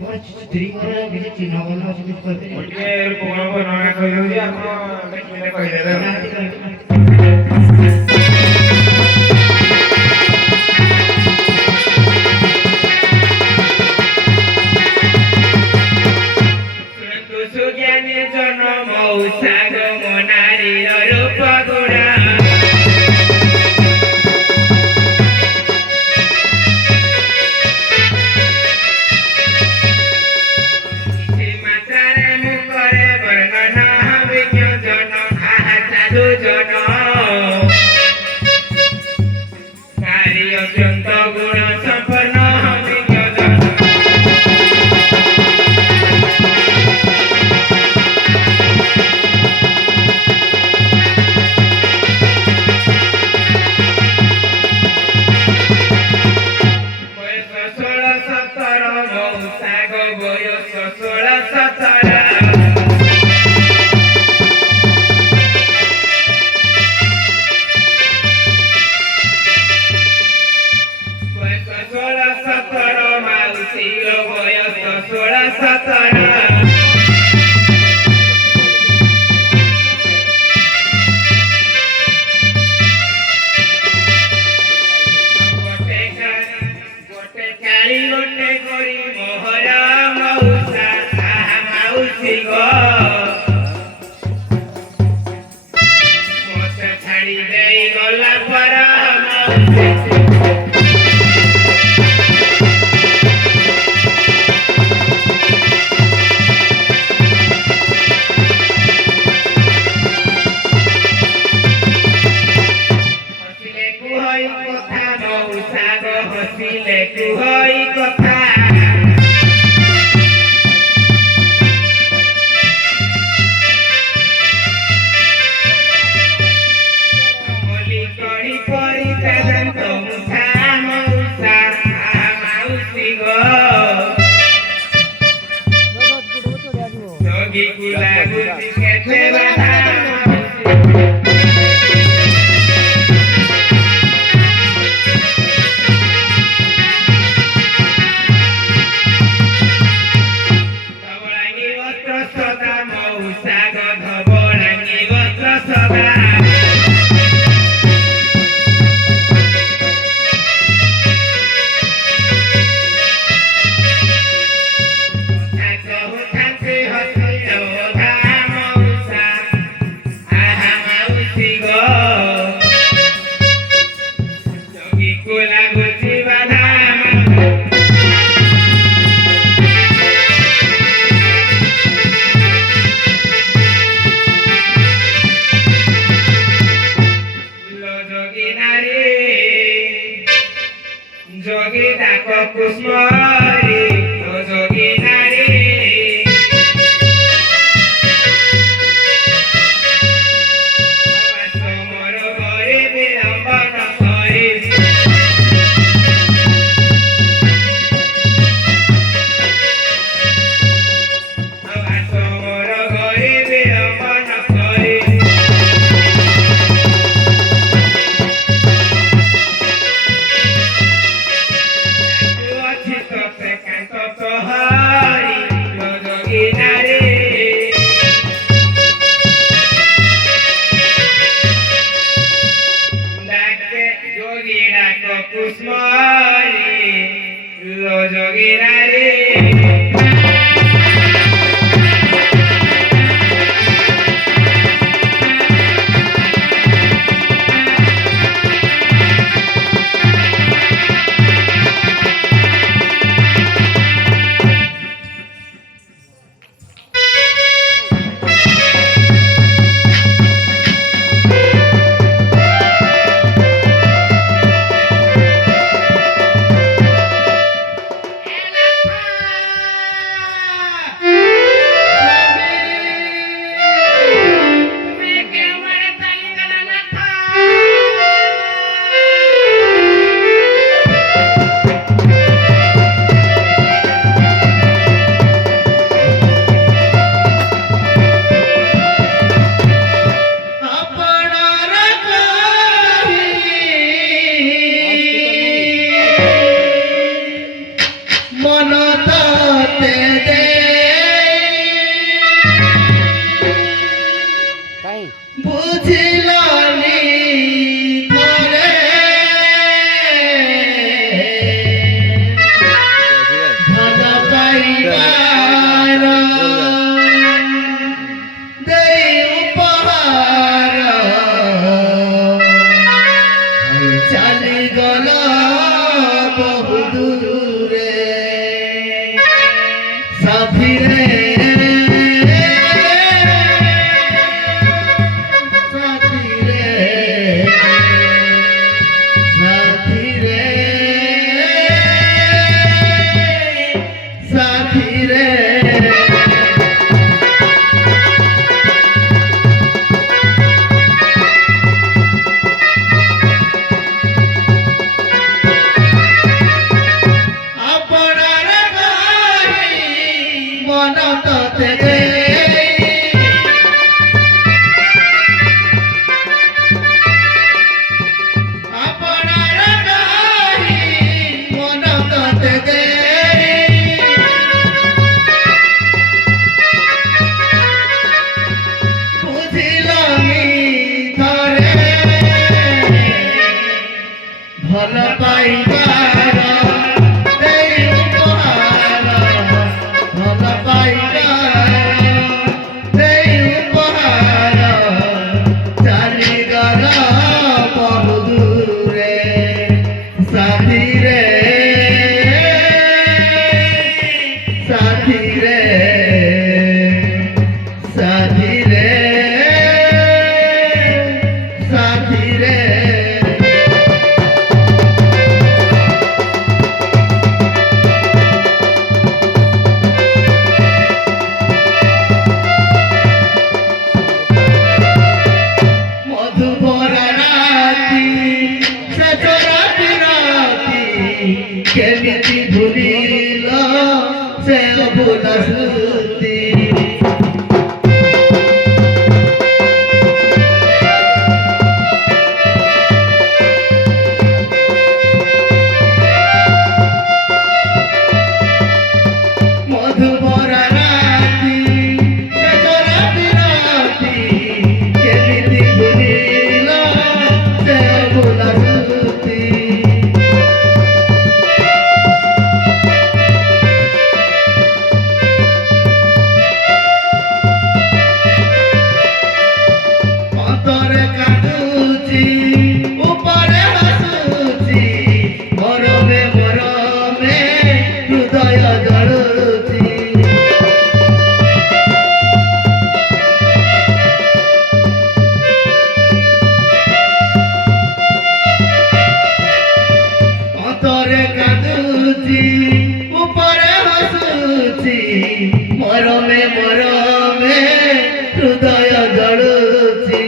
ସ୍ତ୍ରୀଙ୍କର କିଛି ଚିହ୍ନ ବର୍ଣ୍ଣ ଅଛି କିଛି କହିପାରିବେ? ଟିକେ କୋଣ ବର୍ଣ୍ଣନା କହିଦେଉଛି ଆପଣ ଦେଖିଲେ କହିଦେବେ। ସୁଜ୍ଞାନୀ ଜନ୍ମ ଉଷାଗ ମନାରୀର ରୂପ ଗୁଣା କିଛି ମାତ୍ରାରେ ମୁଁ କରେ ବର୍ଣ୍ଣନା ବିଜ୍ଞଜନ ଆହା ସାଧୁ ଜନ ନାରୀ ଅତ୍ୟନ୍ତ ଗୁଣ ସମ୍ପନ୍ନ ବିଜ୍ଞଜନ থেকে আপনার নাহি মন থেকে বুঝিলামি ধরে ভাল পাইবার দেই উপহার ভাল পাইবার দেই উপহার চালি গেল বহু দূরে সাথী রে সাথী রে সাথী রে সাথী রে মধুবর রাতি সজরাতি রাতি কেমিতি ভুলিল সে ভুল স্মৃতি মধুবর রাতি সজরাতি রাতি কেমিতি ভুলিল সে ভুল স্মৃতি অন্তরে কাঁদুছি উপরে হাসুছি মরমে মরমে হৃদয় জড়ুছি অন্তরে কাঁদুছি উপরে হাসুছি মরমে মরমে হৃদয় জড়ুছি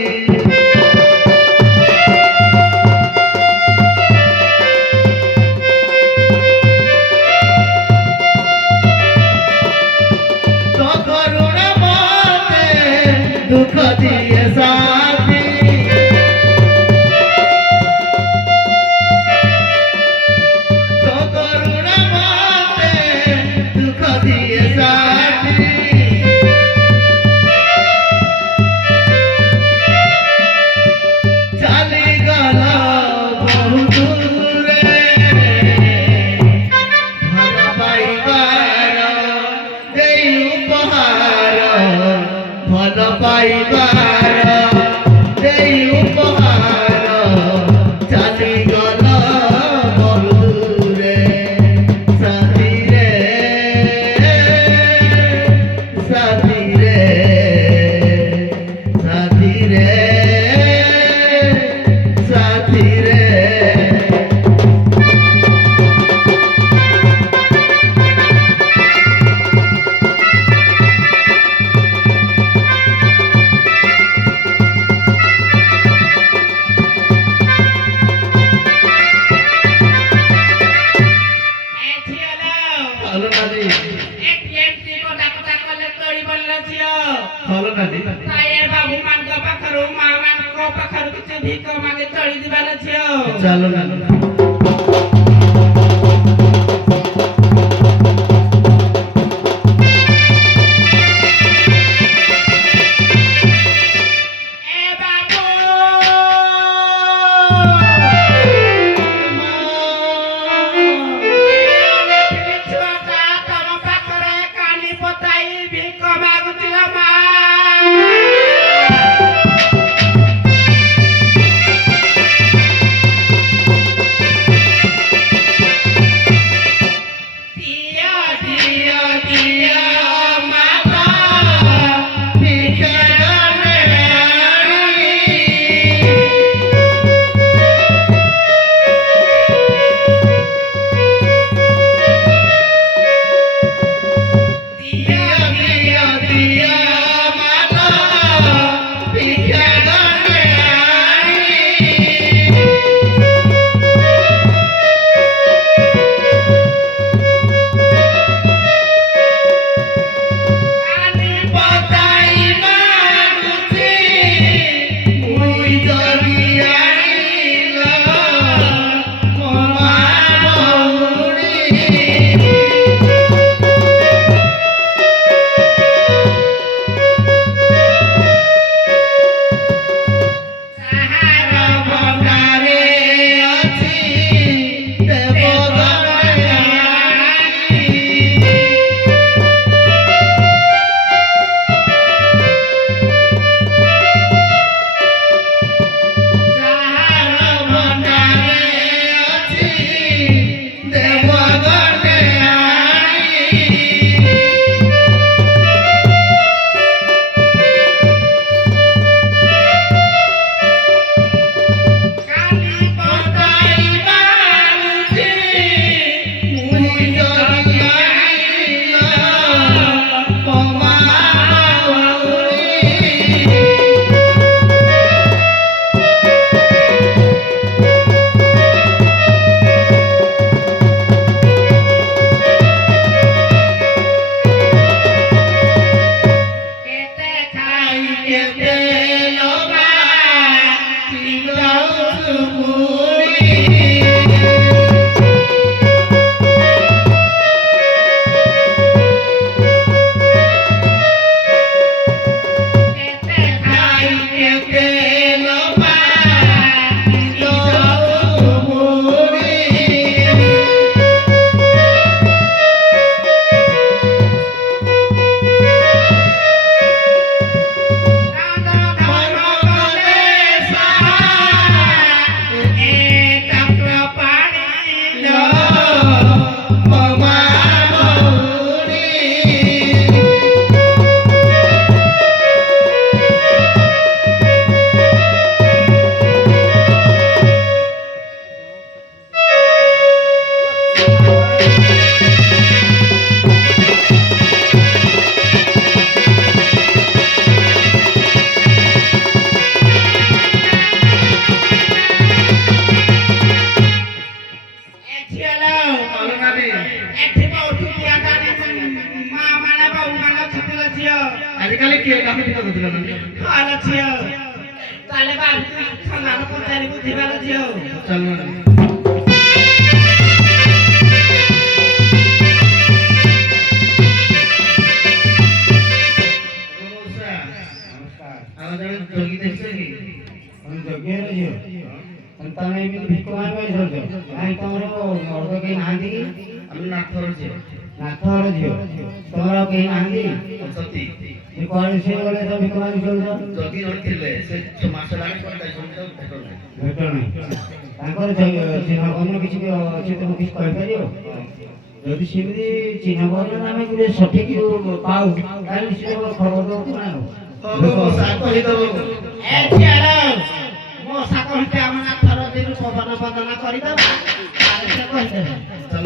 তো করুণ মতে দুঃখ দিয়ে সাথী তো করুণ মতে দুঃখ দিয়ে সাথী চালি গেল বহু দূরে ভাল পাইবার দেই উপহার ভাল পাইবার দেই উপহার চালি গেল বহু দূরে সাথী রে সাথী রে সাথী রে সাথী রে ভালো নানি ভালো নানি ଚାଲ ନାନି ଆଜିକାଲି କିଏ କାମ ଠିକ କରୁଥିଲା ନା ଆଲୋ ଝିଅ ତାହେଲେ ବାବୁ ସମାନ ପଚାରି ବୁଝିବାର ଝିଅ ଚାଲ ନା ନମସ୍କାର। ଆଉ ଜଣେ ଯୋଗୀ ଦେଖିଛ କି ତମେ ଯଜ୍ଞର ଝିଅ ତମେ ଏମିତି ଭିକ ମାଗିବାକୁ ଯାଉଛ କାହିଁ ତମର ମର୍ଦ କେହି ନାହାନ୍ତି କି ଆମେ ନାଥର ଝିଅ ନାଥର ଝିଅ ତମର ଆଉ କେହି ନାହାନ୍ତି ଅଛନ୍ତି ଯେ କୁଆଡ଼େ ସେ ଗଲେ ତ ଭିକ ମାଗି ଚଳୁଛ ଯୋଗୀ ଜଣେ ଥିଲେ ସେ 6 ମାସ ଲାଗି କୁଆଡ଼େ ଯାଇଛନ୍ତି ଆଉ ଭେଟ ନାହିଁ ଭେଟ ନାହିଁ ତାଙ୍କର ଚିହ୍ନ ବର୍ଣ୍ଣ କିଛି ଅଛି ତମେ କିଛି କହିପାରିବ ଯଦି ସେମିତି ଚିହ୍ନ ବର୍ଣ୍ଣ ଆମେ ଗୋଟେ ସଠିକ ପାଉ ତାହେଲେ ନିଶ୍ଚିତ ଖବର ଦେବୁ ନା ହବ ମଶା କହିଦବ ଏ ଝିଅର ମୋ ସାକ ହିଟେ ଆମ ନାଥର ଦିନ ପବନ ବଦନା କରିଦେବା ତାହେଲେ ସେ କହିଦେବେ ଚାଲ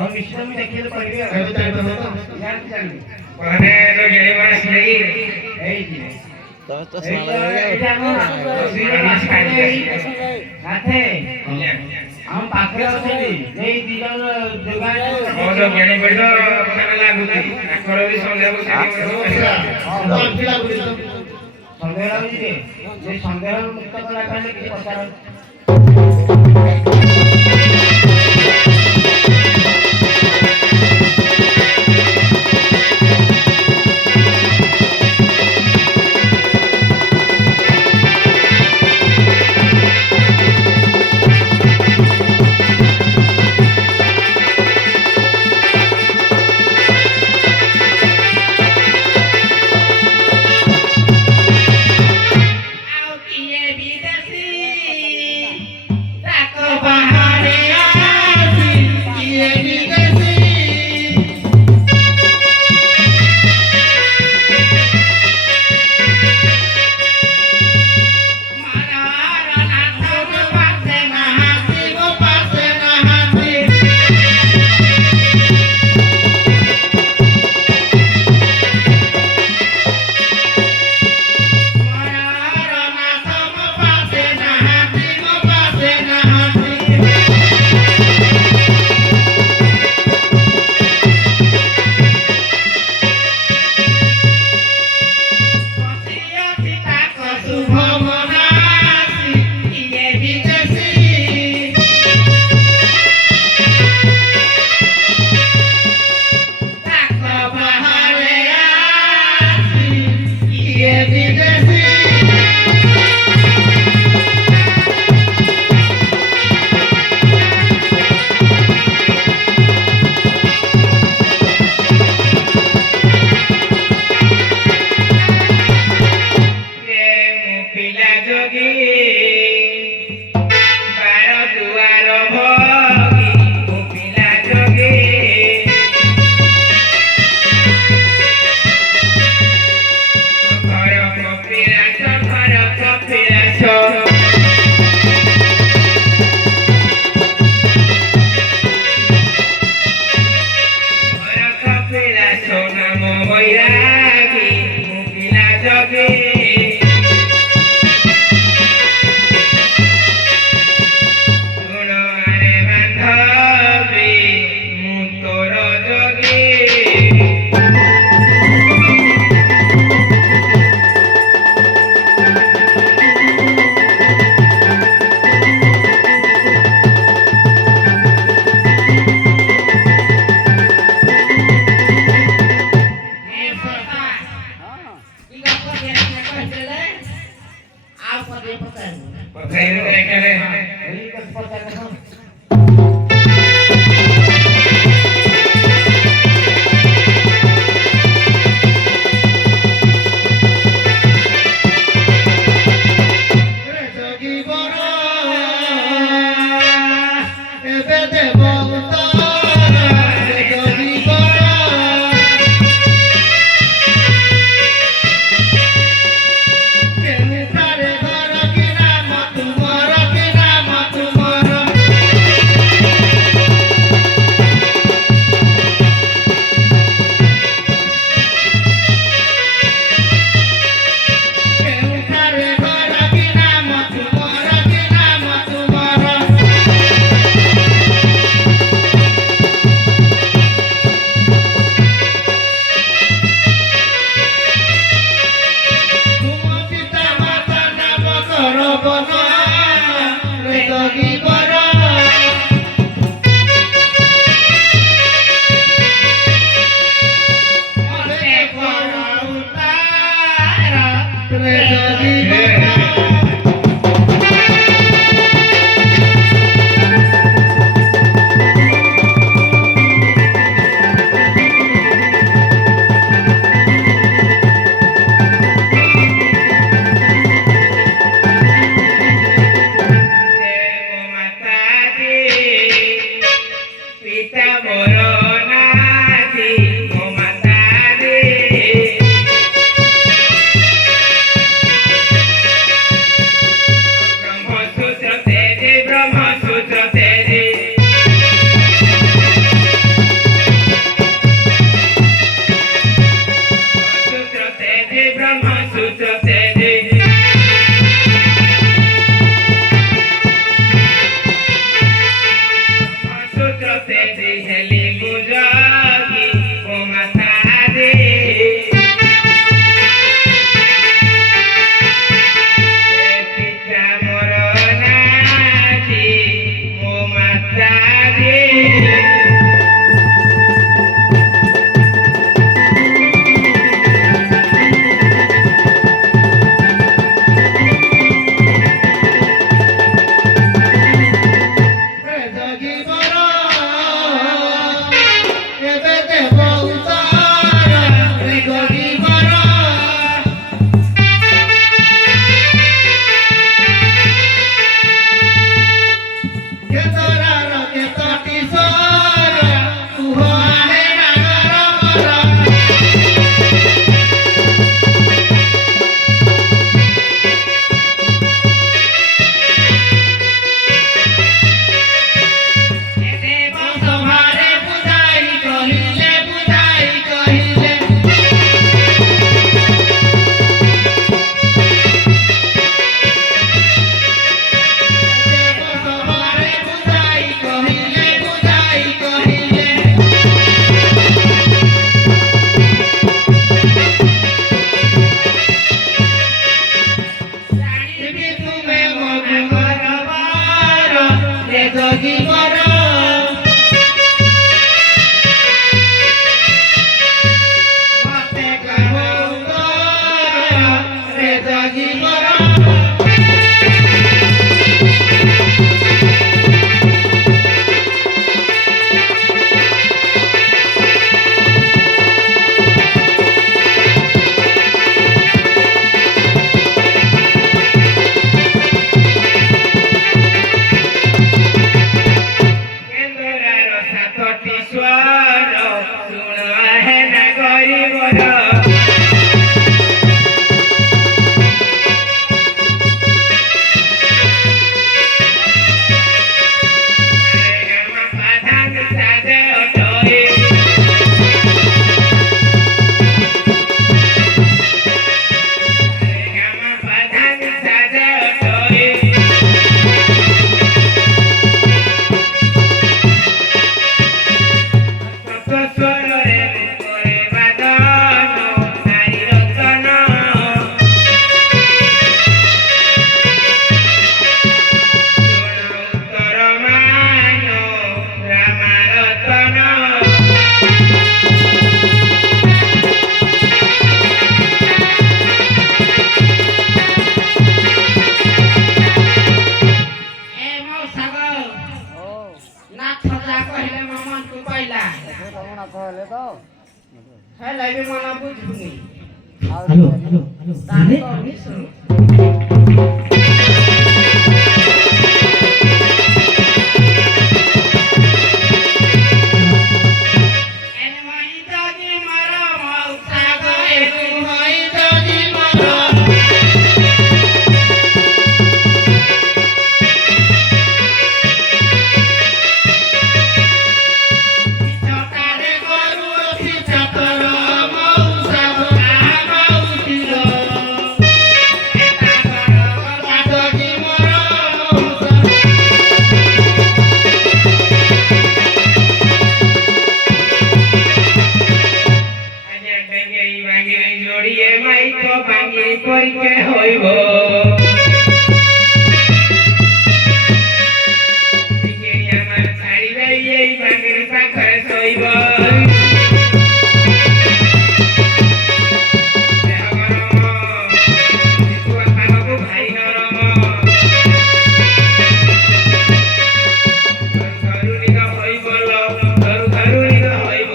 ଆଉ ନିଶ୍ଚିତ ମୁଁ ଦେଖିଲେ କହିବି ଆଉ। ଏବେ ଜାଣିପାରିବ ତ? ଜାଣିଛି ଜାଣିବି। ମାନେ ଯୋଉ ଗେଳି ମାନେ ଆସିଲେ କି ଏଇଠି। तो ଏଇଟା ଆମ ଦୁଇଜଣ ଆସିଥିଲେ ଏଇ ନାଥେ। ଆମ ପାଖରେ ଅଛନ୍ତି ଏଇ ଦି ଜଣ ଯୋଗାଡ଼ ମୋ ଯୋଉ ଗେଳି ପଇଲ ମତେ ଲାଗୁଛି ତାଙ୍କର ବି ସନ୍ଧ୍ୟାକୁ ପିଲା ବୁଝିଲ ସନ୍ଦେହ ଲାଗୁଛି ଯେ ସେ ସନ୍ଦେହ ମୁକ୍ତ କଲା ପାଇଁ କିଛି ପଚାର ଆଉ କିଏ ବିଦେଶୀ ତାକ ବାହାରେ ଆସି କିଏ ବିଦେଶୀ ମାରାର ନାଥ ମୋ ପାଶେ ନାହାନ୍ତି ମୋ ପାଶେ ନାହାନ୍ତି ମାରାର ନାଥ ମୋ ପାଶେ ନାହାନ୍ତି ମୋ ପାଶେ ନାହାନ୍ତି ବସିଅଛି ତାକ ଶୁଭ ମନାସି କିଏ ବିଦେଶୀ ତାକ ବାହାରେ ଆସି କିଏ ବିଦେଶୀ ମୁଁ ପିଲା ଯୋଗୀ ବାର ଦୁଆର ଭଗି ମୁଁ ପିଲା ଯୋଗୀ ଘର କପିଳାସ ଘର କପିଳାସ ଘର କପିଳାସ ନାମ ବୈରାଗୀ ମୁଁ ପିଲା ଯୋଗୀ ଗୁଣରେ ବାନ୍ଧବି ମୁଁ ତୋର ଯୋଗୀ ଏ ସତା ଇ ଗପ କେତେ କହିଥିଲେ ଆଉ ପଦେ ପକାଇବୁ ପଥେଇରେ ଏକରେ ଏଇ ପଚାର ଦେଖ ଯୋଗୀ ବର ଏବେ ଦେବ ଉତ୍ତର ଯୋଗୀ ବର କେଉଁଠାରେ ଘର କି ନାମ ତୁମର କି ନାମ ତୁମର ଜଗି ମର ମତେ କହୁତ ରେ ଜଗି ମର କେନ୍ଦୁରାର ସାତଟି ସ୍ୱର ଶୁଣ ହେନା ଗରିବର ହେଲେ ବି ମନ ବୁଝୁନି ହ୍ୟାଲୋ ହ୍ୟାଲୋ ହ୍ୟାଲୋ ତାର କହୁନି ଶୁଣୁ ଏନେ ମହି ଜଗି ମର ମଉସା ଗଏକୁ ମହି ଜଗି ମର ଛଟାରେ ଗରୁ ଅଛି ଚାକର ମଉସା ମଉସିର ଏଟା ଗର ଜଗି ମର ମଉସା আজ বেঙ্গেই ভাঙ্গিরে জড়িয়ে মাইক ভাঙ্গি পরীক্ষা হইব ঠিক আমার ছাড়িবে এই ভাঙ্গির পাখরে শৈব দেহ গরম শিশুয়া পাগକୁ ভাই নরম ধরুনিগ হইব ধরুনিগ হইব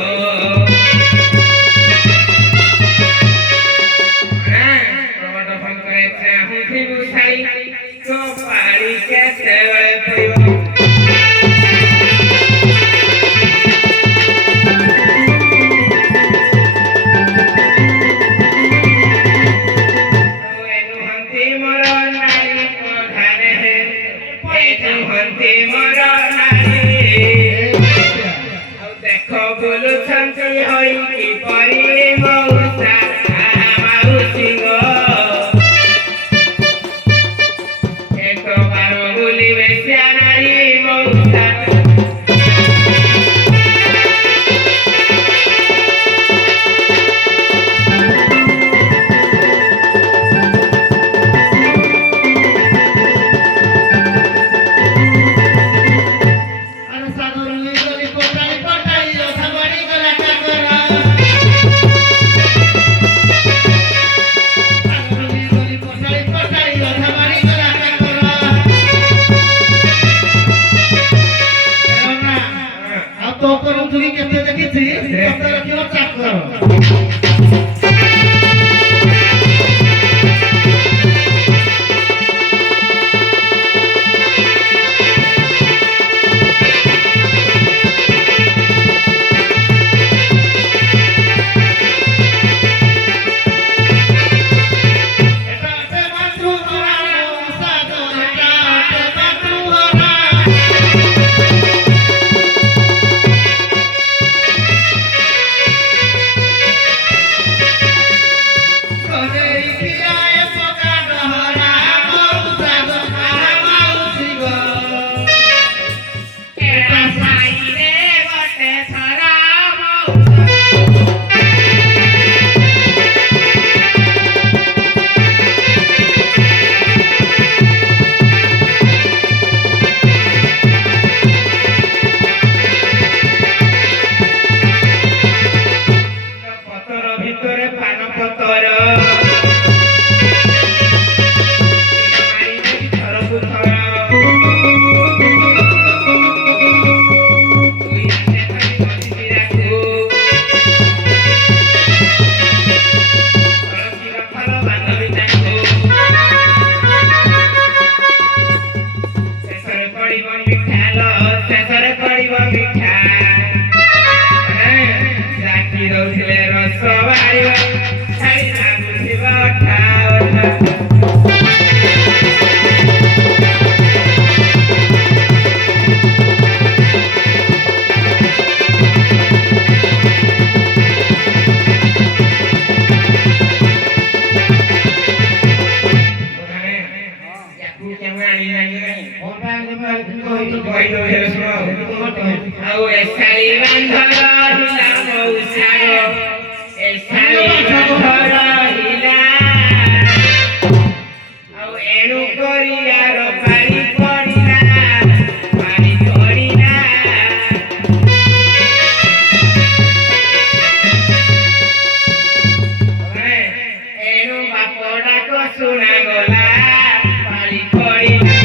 প্রবট ফঙ্করে চাহুথিবু ছাই কপাড়ি কেতেବେଳେ পড়িব এনুহন্তি মর নারী প্রধানে এনুহন্তি মর নারী ଆଉ ଦେଖ ବୁଲୁଛନ୍ତି ହୋଇ କିପରି ମଉସା ମାଉସୀଙ୍କ ଏକବାର ବୁଲିବେ ଶ୍ୟାନାରୀ ମଉସା ଆରେ ସାଗର ନେଇ ପଟାଇ ପଟାଇ ଅଧା ବାଡ଼ି ଗଲା କାକର ସାଗର ନେଇ ପଟାଇ ପଟାଇ ଅଧା ବାଡ଼ି ଗଲା କାକର ନା ଆଉ ତୋ କରନ୍ତୁ କି କେତେ ଦେଖିଛି କେତେ ରଖିବ ଚାକର ଏଟା ମାତୃ ହରା ସାଗର ଏଟା ମାତୃ ହରା କହି ଦଉଛି ଶୁଣ ଆଉ ଏ ଶାଢ଼ୀ ବାନ୍ଧ ରହିଲା ମଉସାର ଏ ଶାଢ଼ୀ ବାନ୍ଧ ରହିଲା ଆଉ ଏଣୁ କରିଆର ପାରି ପଡ଼ିଲା ପାରି ପଡ଼ିଲା ଏଣୁ ବାପ ଡାକ ଶୁଣାଗଲା ପାରି ପଡ଼ିଲା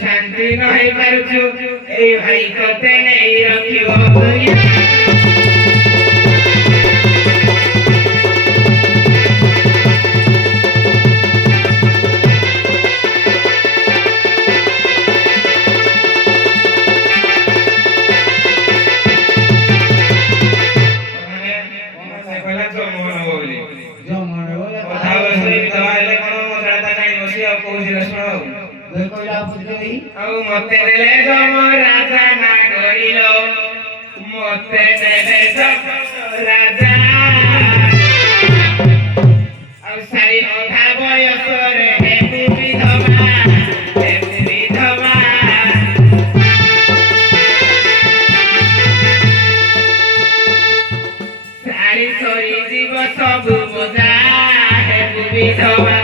शांति नहीं पारुछु ए भाई कते नहीं रखियो ଆଉ ମତେ ନେଲେ ଜମ ରାଜା ନା କରିଲ ମତେ ନେଲେ ଜମ ରାଜା ଆଉ ଶାଢ଼ୀ ବନ୍ଧା ବୟସରେ ହେବୁ ବିଧବା ଶାଢ଼ୀ ସରିଯିବ ସବୁ ବୋଝା ହେବୁ ବିଧବା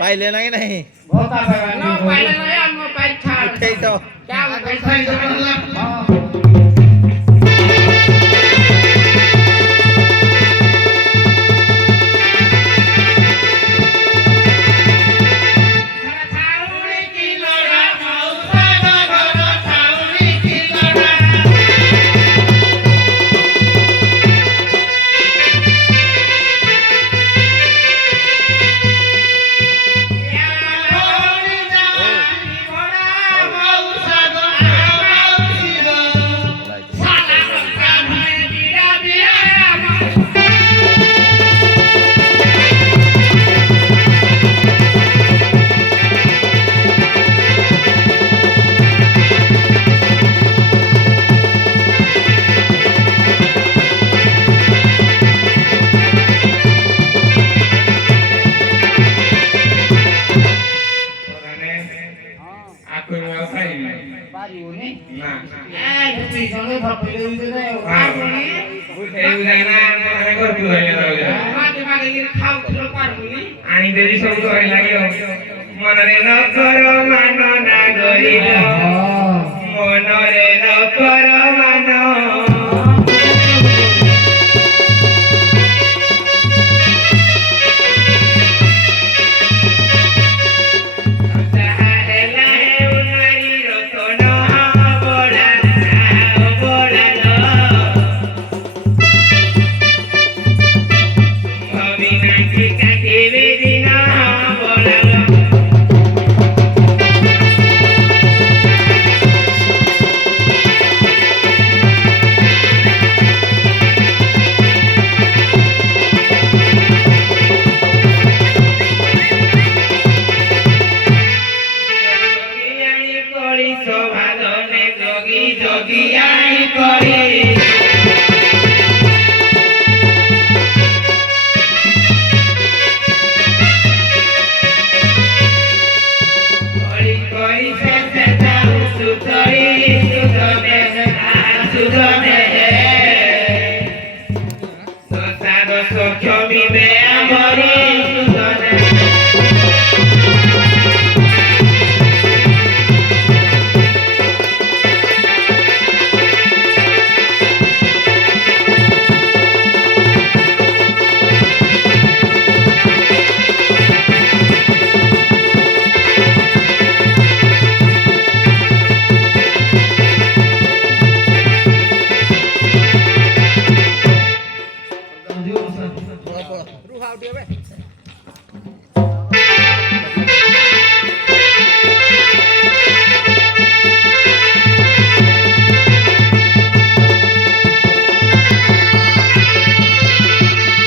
पाइले नहीं नहीं तो आनी देवी सब तो लगे मनरे न करो मान ना गरिलो ভাজনে যোগী যোগী আই করে